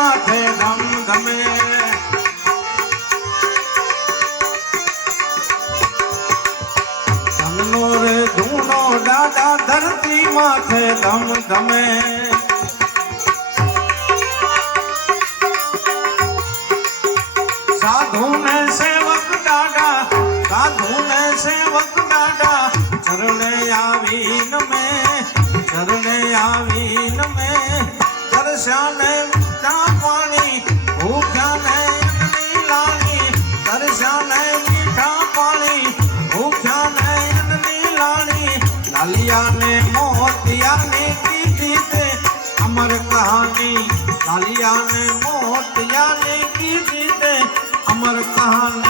माथे धम धमे धमनो रे धूनो डाडा धरती माथे धम धमे साधु ने सेवक डाडा साधु ने सेवक डाडा चरणे आवीन में चरणे आवीन में दर्शने मीठा पानी भूख्या ने अग्नि लानी दर्शने मीठा पानी भूख्या ने अग्नि लानी लालिया ने मोतिया ने की थे अमर कहानी लालिया ने मोतिया ने की थे अमर कहानी